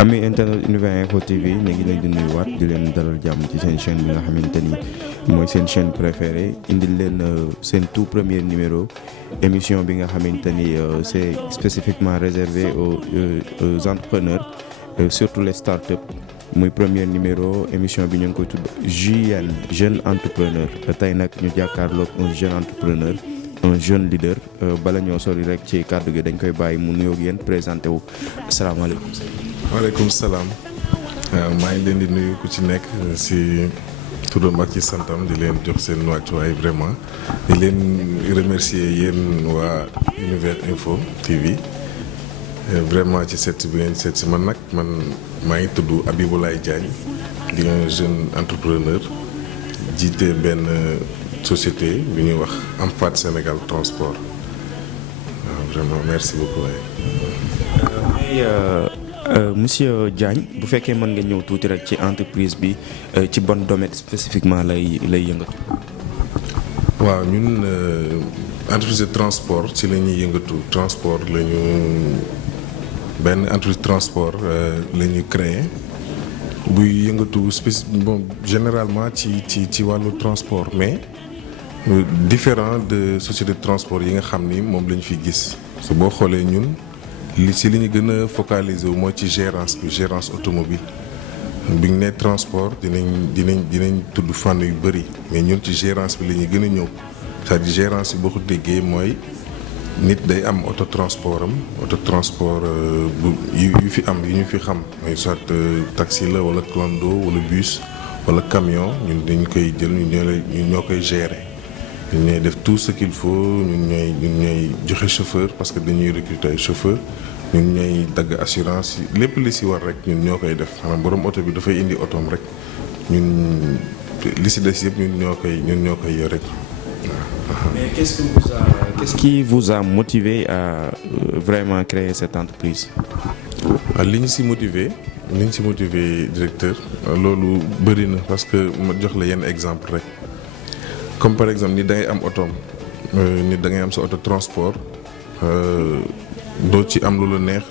ami internet Univers Info TV ñu ngi leen di nuyuwaat di leen dalal jàmm ci seen chaîne bi nga xamante ni mooy seen chaîne préférée indil leen seen tout premier numéro émission bi nga xamante ni c'est spécifiquement réservé aux entrepreneurs surtout les startups muy premier numéro émission bi ñu ngi koy tudd JN jeune entrepreneur tey nag ñu jàkkaarloog un jeune entrepreneur un jeune leader bala ñoo sori rek ci kàddu gi dañ koy bàyyi mu nuyoo ak yéen présenté wu asalaamaaleykum. waaleykum salaam maa ngi leen di nuyu ku ci nekk si turam ak ci santam di leen jox seen wàccuwaay vraiment di leen remercier yéen waa Univers Info TV vraiment ci seet bi ngeen seet si man maa ngi tudd Abiboulaye Diagne di un jeune entrepreneur jiite benn société bi ñuy wax Amphate Sénégal Transport waaw vraiment merci beaucoup. Monsieur Diagne bu fekkee mën nga ñëw tuuti rek ci entreprise bi ci bon domaine spécifiquement lay yëngatu. waaw ñun entreprise de transport ci la ñuy yëngatu transport la ñu benn entreprise transport la ñu créé buy yëngatu bon généralement ci wàllu transport mais différent de société de transport yi nga xam ni moom la ñu fi gis su boo xoolee ñun. li ñu gën a focaliser wu mooy ci gérance automobile bi ñu nee transport dinañ tudd fànn yu bëri mais ñun ci gérance bi la ñuy gën a ñëw c'est-à-dire gérance bi boo ko déggee mooy nit day am autotransport yu fi am yu ñu fi xam mooy soit taxi la wala clando wala bus wala camion ñun dañ koy jël ñun ñoo koy gérer. ñun ñooy def tout ce qu'il faut ñun ñooy joxe chauffeur parce que dañuy recruter ay chauffeur ñun ñooy dagg assurance lépp li si war rek ñun ñoo koy def xanaa borom oto bi dafay indi otoom rek ñun li si des yëpp ñun ñoo koy yor rek. Mais qu'est-ce qui vous a motivé à vraiment créer cette entreprise? li ñu si motivé directeur loolu bëri na parce que ma jox la yenn exemple rek. comme par exemple ni da ngay am otoom ni da ngay am sa auto transport doo ci am lu la neex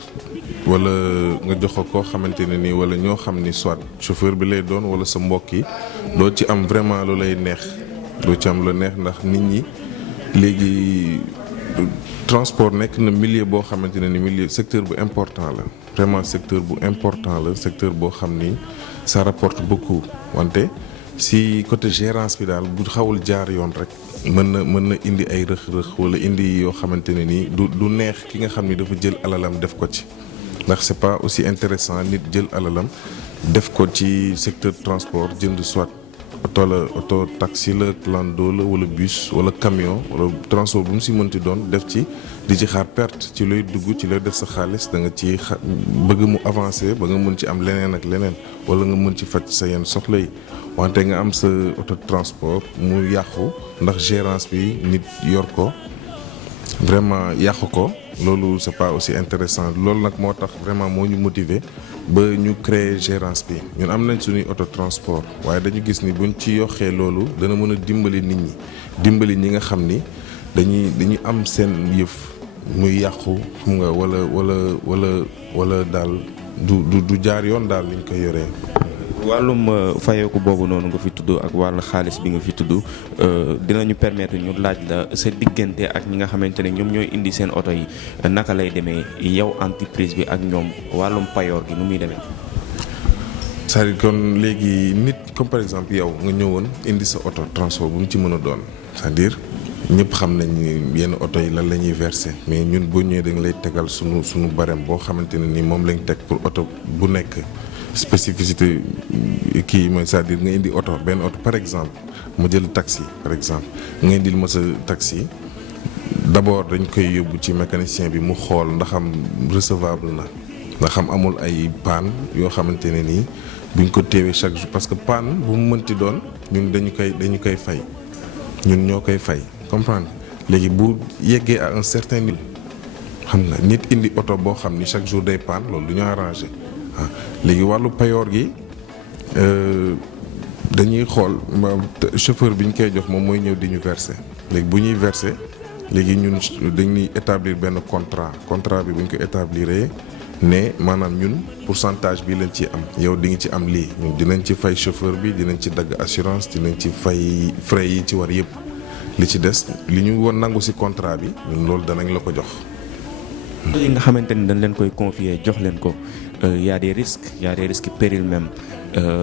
wala nga jox ko koo xamante ne nii wala ñoo xam ni soit chauffeur bi lay doon wala sa mbokk yi doo ci am vraiment lu lay neex doo ci am lu neex ndax nit ñi léegi transport nekk na milieu boo xamante ne ni milieu secteur bu important la vraiment secteur bu important la secteur boo xam ni ça rapporte beaucoup wante. si côté gérance bi daal bu xawul jaar yoon rek mën na indi ay rëx-rëx wala indi yoo xamante ne nii du neex ki nga xam ni dafa jël alalam def ko ci ndax c'est pas aussi intéressant nit jël alalam def ko ci secteur transport jënd soit auto taxi la clando la wala bus wala camion wala transport bu mu si mënti doon def ci di ci xaar perte ci looy dugg ci looy def sa xaalis da nga ci bëgg mu avancer ba nga mën ci am leneen ak leneen wala nga mën ci faj sa yenn soxla yi wante nga am sa auto transport mu yàqu ndax gérance bi nit yor ko vraiment yàqu ko loolu c'est pas aussi intéressant loolu nag moo tax vraiment moo ñu motiver ba ñu créer gérance bi ñun am nañ suñuy auto transport waaye dañu gis ni buñ ci yokkee loolu dana mën a dimbali nit ñi dimbali ñi nga xam ni dañuy am seen yëf muy yàqu xam nga wala daal du jaar yoon daal liñ koy yoree. wàllum fayeeku boobu noonu nga fi tudd ak wàllu xaalis bi nga fi tudd dinañu permettre ñu laaj la sa diggante ak ñi nga xamante ne ñoom ñooy indi seen oto yi naka lay demee yow entreprise bi ak ñoom wàllum payoor gi nu muy demee. c'est-à-dire kon léegi nit comme par exemple yow nga ñëwoon indi sa oto transport bu mu ci mën a doon c'est-à-dire ñëpp xam nañ ni yenn oto yi lan la ñuy verser mais ñun boo ñëwee dañ lay tegal sunu barème boo xamante ne ni moom lañ teg pour oto bu nekk. spécificité kii mooy c'est-à-dire nga indi oto benn oto par exemple ma jël taxi par exemple nga indil ma sa taxi d'abord dañ koy yóbbu ci mécanicien bi mu xool ndaxam recevable na ndaxam amul ay panne yoo xamante ne nii buñ ko téewee chaque jour parce que panne bu mu mënti doon ñun dañu koy fay ñun ñoo koy fay comprendre léegi bu yeggee à un certain niveau xam nga nit indi oto boo xam ni chaque jour day panne loolu du ñu arrangé. léegi wàllu payoor gi dañuy xool chauffeur bi ñu koy jox moom mooy ñëw di ñu verser léegi bu ñuy verser léegi ñun dañuy établir benn contrat bi bu ñu ko établiree ne maanaam ñun pourcentage bi lañ ci am yow di nga ci am lii ñun dinañ ci fay chauffeur bi dinañ ci dagg assurance dinañ ci fay frais yi ci war yëpp li ci des li ñu woon nangu ci contrat bi ñun loolu danañ la ko jox. yi nga xamante ni dañ leen koy confier jox leen ko y a des risques périls même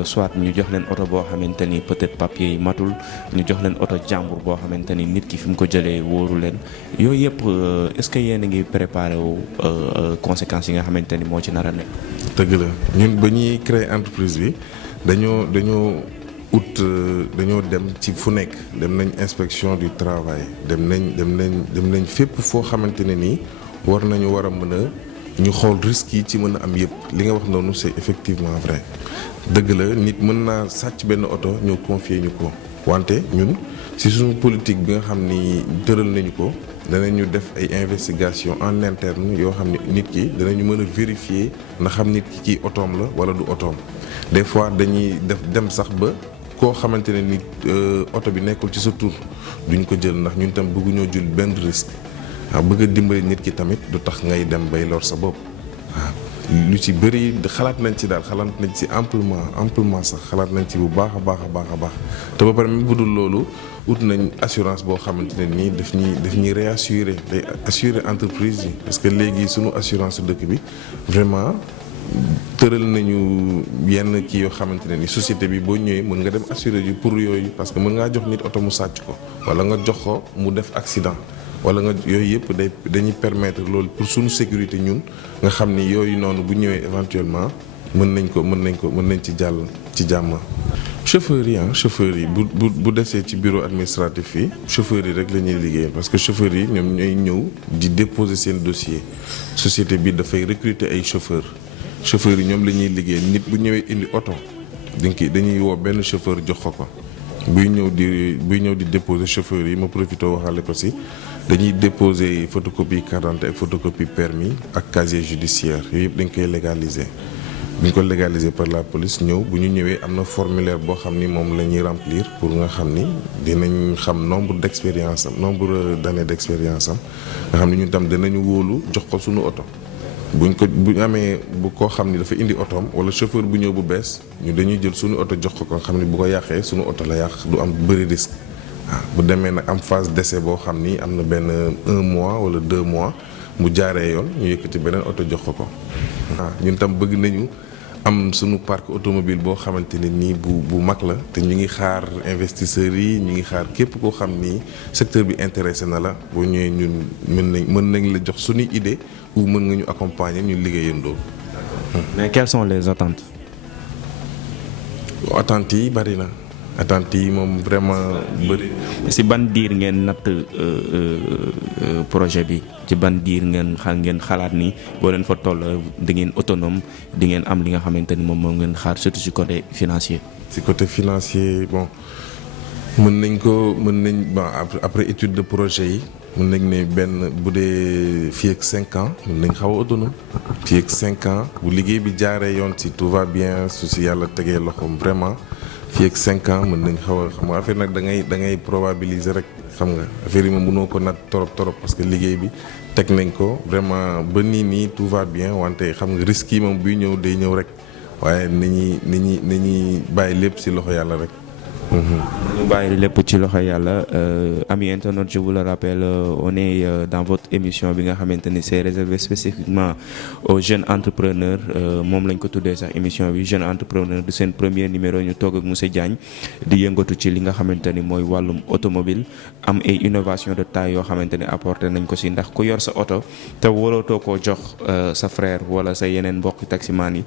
soit ñu jox leen oto boo xamante ni peut-être papier yi matul ñu jox leen oto jàmbur boo xamante ni nit ki fi mu ko jëlee wóoru leen yooyu yëpp est-ce que yéen a ngi préparé wu conséquences yi nga xamante ni moo ci nar a nekk. dëgg la ñun ba ñuy créer entreprise bi dañoo dem ci fu nekk dem nañ inspection du travail dem nañ fépp foo xamante ne nii war a mën a ñu xool risques yi ci mën a am yëpp li nga wax noonu c'est effectivement vrai dëgg la nit mën naa sàcc benn oto ñëw confier ñu ko wante ñun ci suñu politique bi nga xam ni tëral nañu ko danañu def ay investigation en interne yoo xam ne nit ki danañu mën a vérifier ndax xam nit ki kii otoom la wala du otoom des fois dañuy dem sax ba koo xamante ne nit oto bi nekkul ci sa tur duñ ko jël ndax ñun tam bëgguñoo jël benn risque. waaw bëgg a dimbali nit ki tamit du tax ngay dem bay lor sa bopp waaw lu ci bëri xalaat nañ ci daal xalaat nañ ci amplement sax xalaat nañ ci bu baax a baax te ba pare même bu dul loolu ut nañ assurance boo xamante ne nii daf ñuy réassurer day assurer entreprise yi parce que léegi sunu assurance dëkk bi vraiment tëral nañu yenn kii yoo xamante ne ni société bi boo ñëwee mën nga dem assurer yi pour yooyu parce que mën ngaa jox nit oto mu sàcc ko wala nga jox ko mu def accident. wala nga yooyu yëpp dañuy permettre loolu pour suñu sécurité ñun nga xam ni yooyu noonu bu ñëwee éventuellement mën nañ ci jàll ci jàmm. chauffeurs yi bu desee ci bureau administratif yi chauffeurs yi rek la ñuy liggéey parce que chauffeurs yi ñoom ñooy ñëw di déposer seen dossier société bi dafay recruter ay chauffeurs yi ñoom la ñuy liggéey nit bu ñëwee indi oto dañuy woo benn chauffeur jox ko. buy ñëw di déposer chauffeur yi ma profité waxale ko si dañuy déposer photocopie carte d'identité ak photocopie permis ak casier judiciaire yooyu yëpp dañ koy légaliser bu ñu ko légaliser par la police ñëw bu ñu ñëwee am na formulaire boo xam ni moom la ñuy remplir pour nga xam ni dinañ xam nombre d'années d'expérience am nga xam ni ñun tam dinañu wóolu jox ko suñu oto bu ñu amee bu koo xam ni dafa indi otoom wala chauffeur bu ñëw bu bees ñu dañuy jël suñu oto jox ko nga xam ni bu ko yàqee suñu oto la yàq du am bëri risque waaw bu demee nag am phase d'essai boo xam ni am na benn 1 mois wala 2 mois mu jaaree yoon ñu yëkkati beneen oto jox ko waaw ñun tam bëgg nañu am suñu parc automobile boo xamante ne nii bu mag la te ñu ngi xaar investisseurs yi ñu ngi xaar képp koo xam ni secteur bi intéressé na la boo ñëwee ñun mën nañ la jox suñuy idée ou mën nga ñu accompagner ñu liggéeyandoo. Mais quelles sont les attentes? Attentes yi bari na attentes yi moom vraiment bëri. si ban diir ngeen natt projet bi ci ban diir ngeen xalaat ni boo leen fa toll di ngeen autonome di ngeen am li nga xamante ni moom ngeen xaar surtout si côté financier. si côté financier bon mën nañ après étude de projet yi mën nañ ne benn bu dee fii ak 5 ans mën nañ xaw a autonome fii ak 5 ans bu liggéey bi jaaree yoon si tout va bien su si yàlla tegee loxoom vraiment. fii ak 5 ans mën nañ xaw a xam nga affaire nag da ngay probabiliser rek xam nga affaire yi moom mënoo ko nat torop parce que liggéey bi teg nañ ko vraiment ba nii tout va bien wante xam nga risques yi moom buy ñëw day ñëw rek waaye ni ñuy bàyyi lépp ci loxo yàlla rek. ñu bàyyi lépp ci loxo yàlla amis internautes, je vous le rappelle, on est dans votre émission bi nga xamante ni c'est réservé spécifiquement aux jeunes entrepreneurs moom lañ ko tuddee sax émission bi jeune entrepreneur du seen premier numéro ñu toog ak monsieur Diagne di yëngatu ci li nga xamante ni mooy wàllum automobile am ay innovation de taille yoo xamante ni apporté nañ ko si ndax ku yor sa oto te warootoo koo jox sa frère wala sa yeneen mbokk taximaan yi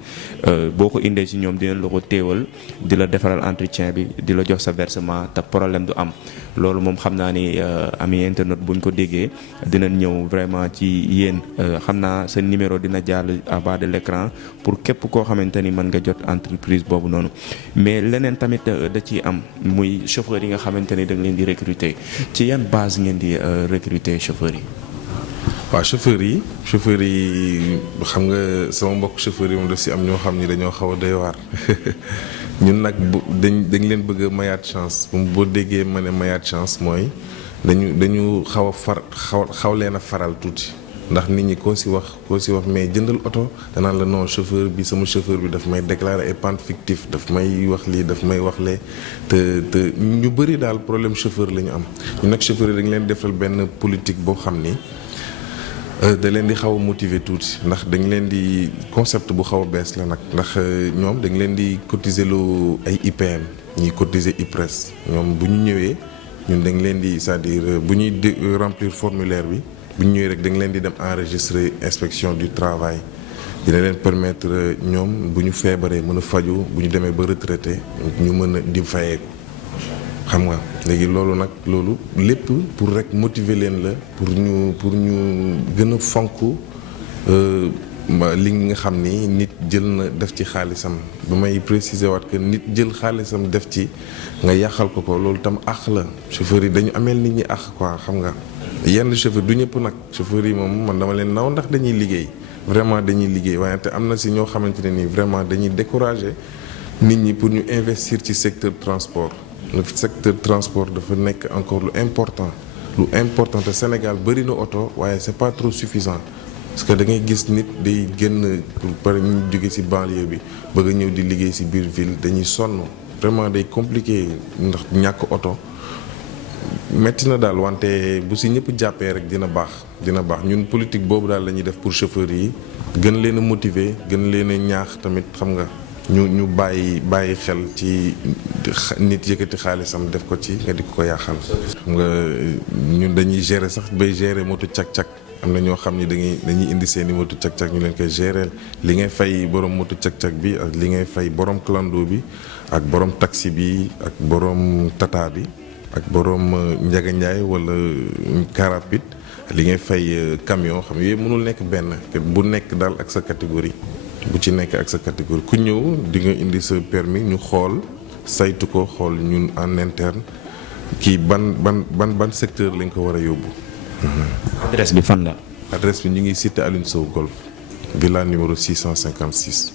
boo ko indee si ñoom dinañ la ko téewal di la defaral entretien bi di la jox sa versement te problème du am loolu moom xam naa ni ami internet buñ ko déggee dinañ ñëw vraiment ci yéen xam naa sa numéro dina jàll à bas de l'écran pour képp koo xamante ni mën nga jot entreprise boobu noonu mais leneen tamit da ciy am muy chauffeur yi nga xamante ni da nga leen di recruter ci yan base ngeen di recruter chauffeur yi. waaw chauffeur yi xam nga sama mbokk chauffeur yi moom daf si am ñoo xam ni dañoo xaw a doy waar ñun nag dañ leen bëgg a mayaat chance boo déggee ma ne mayaat chance mooy dañu xaw leen a faral tuuti ndax nit ñi koo si wax mais jëndal oto danaan la non chauffeur bi sama chauffeur bi daf may déclarer ay panne fictif daf may wax lii daf may wax lee te ñu bëri daal problème chauffeur la ñu am ñu nag chauffeur yi dañ leen defal benn politique boo xam ni da leen di xaw a motiver tuuti ndax dañ leen di concept bu xaw a bees la nag ndax ñoom dañ leen di cotiser lu ay IPM ñuy cotiser IPRES ñoom bu ñu ñëwee ñun dañ leen di c'est-à-dire bu ñuy remplir formulaire bi bu ñu ñëwee rek dañ leen di dem enregistrer inspection du travail dina leen permettre ñoom bu ñu feebaree mën a faju bu ñu demee ba retraité ñu mën a di fayeeku xam nga léegi loolu nag loolu lépp pour rek motiver leen la pour ñu gën a fonk li nga xam ni nit jël na def ci xaalisam ba may préciser waat que nit jël xaalisam def ci nga yàqal ko loolu tam àq la chauffeur yi dañu ameel nit ñi àq quoi xam nga yenn chauffeur du ñëpp nag chauffeur yi moom man dama leen naw ndax dañuy liggéey vraiment dañuy liggéey waaye te am na si ñoo xamante ne nii vraiment dañuy décourager nit ñi pour ñu investir ci secteur transport le secteur transport dafa nekk encore lu important te Sénégal bëri na oto waaye c'est pas trop suffisant parce que da ngay gis nit day génn pour pare ñu jóge ci banlieue bi bëgg a ñëw di liggéey ci biir ville dañuy sonn vraiment day compliqué ndax ñàkk oto metti na daal wante bu ci ñëpp jàppee rek dina baax ñun politique boobu daal la ñuy def pour chauffeurs yi gën leen a motiver gën leen a ñaax tamit xam nga ñu bàyyi xel ci nit yëkkati xaalisam def ko ci nga di ko yàqal. xam nga ñun dañuy gérer sax bay gérer moto cak-cak am na ñoo xam ni dañuy indi seeni moto cak-cak ñu leen koy gérer li ngay fay borom moto cak-cak bi ak li ngay fay borom clando bi ak borom taxi bi ak borom tata bi ak borom Ndiaga Ndiaye wala car rapide li ngay fay camion xam yooyu mënul nekk benn bu nekk daal ak sa catégorie. bu ci nekk ak sa catégorie ku ñëw di nga indi sa permis ñu xool saytu ko xool ñun en interne kii ban secteur lañ ko war a yóbbu. adresse bi fan la. adresse bi ñu ngi cité Aline Sow Golf villa numéro 656.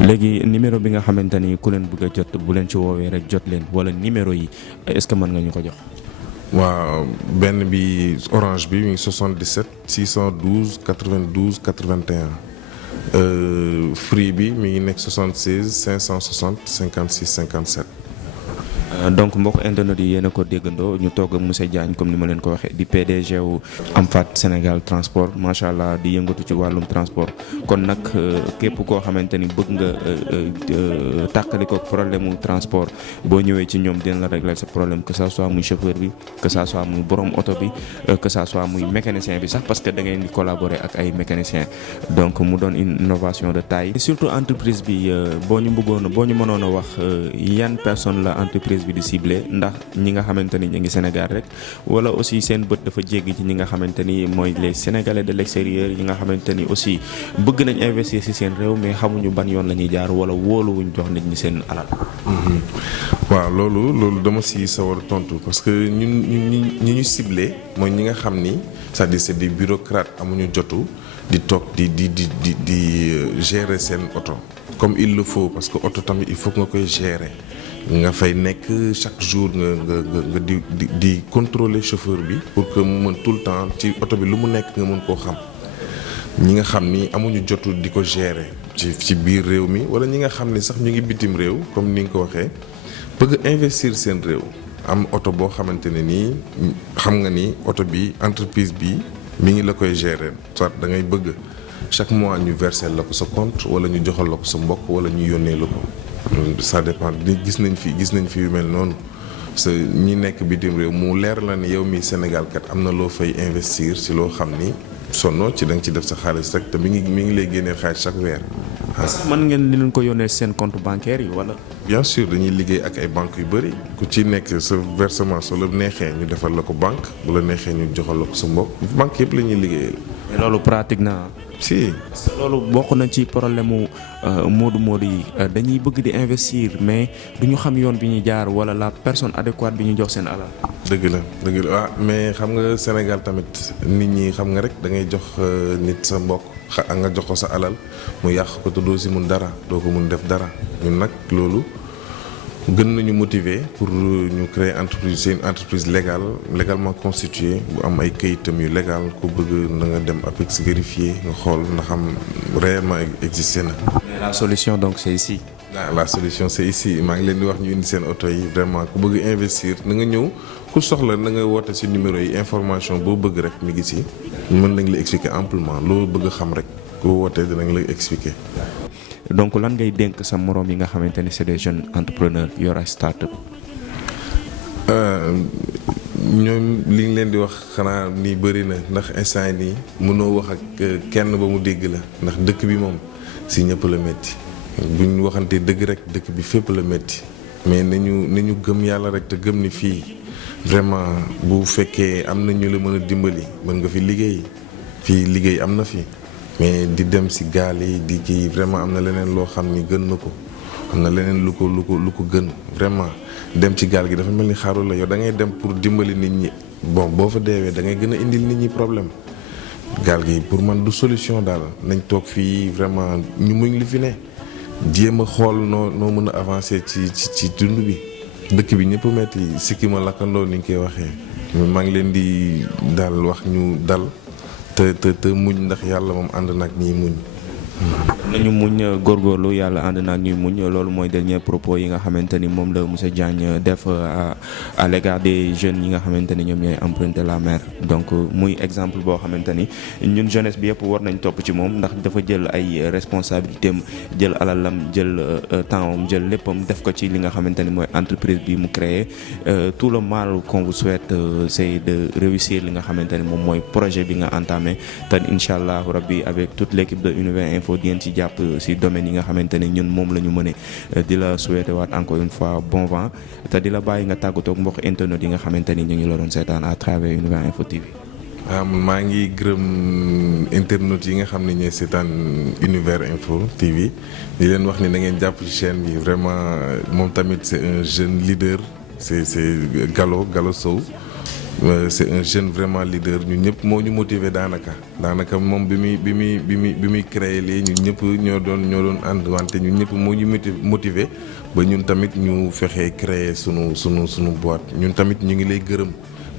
léegi numéro bi nga xamante ni ku leen bëgg a jot bu leen ci woowee rek jot leen wala numéro yi est-ce que mën nga ñu ko jox. waaw benn bi orange bi mi ngi 77 612 92 81. Free bi mi ngi nekk 76 560 56 57. donc mbokk internet yi yéen a ko déggandoo ñu toog ak monsieur Diagne comme ni ma leen ko waxee di PDG wu Amfat Sénégal transport macha allah di yëngatu ci wàllum transport kon nag képp koo xamante ni bëgg nga tàqali ko problème mu transport boo ñëwee ci ñoom dina la régler sa problème que ça soit muy chauffeur bi que ça soit muy borom oto bi que ça soit muy mécanicien bi sax parce que da ngeen di collaborer ak ay mécaniciens donc mu doon une innovation de taille. surtout entreprise bi boo ñu mënoon a wax yan personne la entreprise bi di ciblé ndax ñi nga xamante ni ñu ngi Sénégal rek wala aussi seen bët dafa jéggi ci ñi nga xamante ni mooy les Sénégalais de l'extérieur yi nga xamante ni aussi bëgg nañ investir ci seen réew mais xamuñu ban yoon la ñuy jaar wala wóoluwuñ jox nit ñi seen alal. waaw loolu dama ci sawar tontu parce que ñun ñu ciblé mooy ñi nga xam ni c'est-à-dire c'est des bureaucrates amuñu jotu di toog di gérer seen oto comme il le faut parce que oto tamit il faut nga koy gérer. nga fay nekk chaque jour nga di contrôler chauffeur bi pour que mu mën tout le temps ci oto bi lu mu nekk nga mën koo xam ñi nga xam ni amuñu jotu di ko gérer ci biir réew mi wala ñi nga xam ni sax ñu ngi bitim réew comme ni nga ko waxee bëgg investir seen réew am oto boo xamante ne nii xam nga ni oto bi entreprise bi mi ngi la koy gérer soit da ngay bëgg chaque mois ñu verser la ko sa compte wala ñu joxal la ko sa mbokk wala ñu yónnee la ko. ça dépend gis nañ fi yu mel noonu parce que ñi nekk bitim réew mu leer la ni yow mi Sénégal kat am na loo fay investir ci loo xam ni sonnoo ci da nga ci def sa xaalis rek te mi ngi lay génneel xaalis chaque weer. mën ngeen leen ko yónnee seen compte bancaire yi wala. bien sûr dañuy liggéey ak ay banques yu bëri ku ci nekk sa versement soo la neexee ñu defal la ko banque bu la neexee ñu joxal la ko sa mbokk banque yëpp la ñuy liggéeyal. mais loolu pratique na si. loolu bokk na ci problème mu moodu yi dañuy bëgg di investir mais du ñu xam yoon bi ñuy jaar wala la personne adéquate bi ñu jox seen alal. dëgg la mais xam nga Sénégal tamit nit ñi xam nga rek da ngay jox nit sa mbokk nga jox ko sa alal mu yàq ko te doo si mun dara doo ko mun def dara ñun nag loolu gën nañu motiver pour ñu créer entreprise. C'est une entreprise légalement constituée bu am ay këyitam yu légal ku bëgg na nga dem APEX vérifier nga xool ndax am réellement existé na. Mais la solution donc c'est ici. La solution c'est ici maa ngi leen di wax ñu indi seen oto yi vraiment ku bëgg investir na nga ñëw ku soxla na nga woote ci numéro yi information boo bëgg rek mi ngi ci mën nañ la expliquer amplement loo bëgg xam rek ku wootee dinañ la expliquer. Donc lan ngay dénk sa moroom yi nga xamante ni c'est des jeunes entrepreneurs yor ay start-up. ñoom li ngi leen di wax xanaa nii bëri na ndax instant nii mënoo wax ak kenn ba mu dégg la ndax dëkk bi moom ci ñëpp la metti buñ waxantee dëgg rek dëkk bi fépp la metti mais nañu gëm yàlla rek te gëm ni fii vraiment bu fekkee am na ñu la mën a dimbali mën nga fi liggéey fii liggéey am na fi mais di dem ci gaal yi di kii vraiment am na leneen loo xam ni gën na ko am na leneen lu ko gën vraiment dem ci gaal gi dafa mel ni xaaru la yow da ngay dem pour dimbali nit ñi bon boo fa deewee da ngay gën a indil nit ñi problème gaal gi pour man du solution daal nañ toog fii vraiment ñu muñ li fi ne jéem a xool noo mën a avancer ci dund bi dëkk bi ñëpp metti sikki ma lakkandoo ni ñu koy waxee maa ngi leen di daal wax ñu dal te muñ ndax yàlla moom ànd nag ñiy muñ. nañu muñ góorgóorlu yàlla ànd na ak ñuy muñ loolu mooy dernier propos yi nga xamante ni moom la monsieur Diagne def à l'égard des jeunes yi nga xamante ni ñoom ñooy emprunter la mer donc muy exemple boo xamante ni ñun jeunesse bi yëpp war nañ topp ci moom ndax dafa jël ay responsabilités am jël alalam jël temps am jël léppam def ko ci li nga xamante ni mooy entreprise bi mu créé tout le mal qu'on vous souhaite c'est de réussir li nga xamante ni moom mooy projet bi nga entamé te incha allah rabbi avec toute l'équipe de Univers Info di ngeen ci jàpp ci domaine yi nga xamante ne ñun moom la ñu mëne di la souhaiter waat encore une fois bon vent te di la bàyyi nga tàggatoo ak mbokk internet yi nga xamante ni ñu ngi la doon seetaan à travers Univers Info TV. maa ngi gërëm internet yi nga xam ne ñooy seetaan Univers Info TV di leen wax ni na ngeen jàpp ci chaîne bi vraiment moom tamit c'est un jeune leader c'est Gallo Sow. C'est un jeune vraiment leader ñun ñëpp moo ñu motiver daanaka moom bi muy créer lii ñun ñëpp ñoo doon ànd wante ñun ñëpp moo ñu motiver ba ñun tamit ñu fexee créer sunu boîte ñun tamit ñu ngi lay gërëm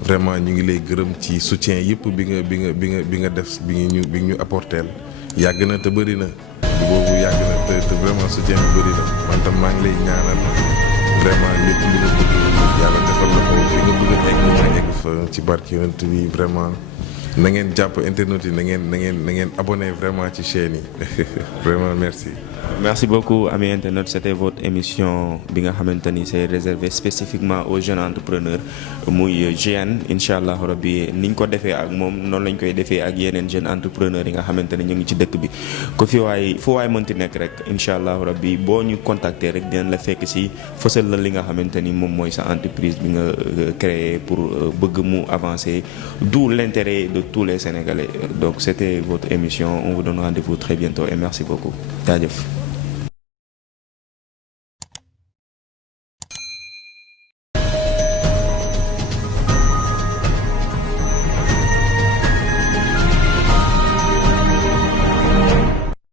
vraiment ñu ngi lay gërëm ci soutien yëpp bi nga def bi ñu apporteel yàgg na te bëri na boobu yàgg na te vraiment soutien bi bëri na man tam maa ngi lay ñaanal vraiment lépp lu nga bëgg yàlla defal la ko fi nga bëgg a egg nga egg fa ci barke yonent bi vraiment na ngeen jàpp internet yi na ngeen abonné vraiment ci chaîne yi vraiment merci. Merci beaucoup amis internautes, c'était votre émission bi nga xamante ni c'est réservé spécifiquement aux jeunes entrepreneurs muy GN incha allah rabbi niñ ko defee ak moom noonu lañ koy defee ak yeneen jeunes entrepreneurs yi nga xamante ne ñu ngi ci dëkk bi ko fu waay mënti nekk rek incha allah rabbi boo ñu contacter rek dinañ la fekk si fësal la li nga xamante ni moom mooy sa entreprise bi nga créé pour bëgg mu avancer d'où l'intérêt de tous les Sénégalais donc c'était votre émission on vous donne rendez-vous très bientôt et merci beaucoup jaajëf.